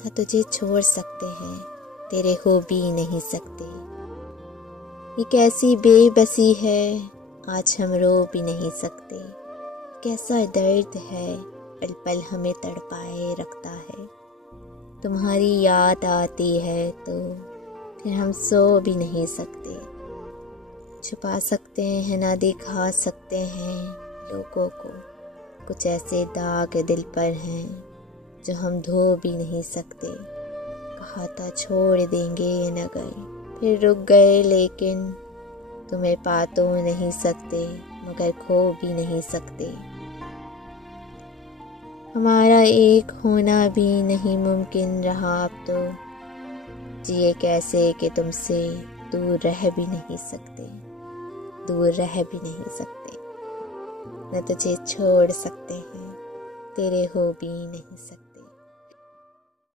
न तुझे छोड़ सकते हैं, तेरे हो भी नहीं सकते। ये कैसी बेबसी है, आज हम रो भी नहीं सकते। कैसा दर्द है, पल पल हमें तड़पाए रखता है। तुम्हारी याद आती है तो फिर हम सो भी नहीं सकते। छुपा सकते हैं ना दिखा सकते हैं लोगों को, कुछ ऐसे दाग दिल पर हैं जो हम धो भी नहीं सकते। कहा था छोड़ देंगे ये न गए, फिर रुक गए, लेकिन तुम्हें पा तो नहीं सकते मगर खो भी नहीं सकते। हमारा एक होना भी नहीं मुमकिन रहा अब तो, जिए कैसे कि तुमसे दूर रह भी नहीं सकते, दूर रह भी नहीं सकते। न तुझे छोड़ सकते हैं, तेरे हो भी नहीं सकते।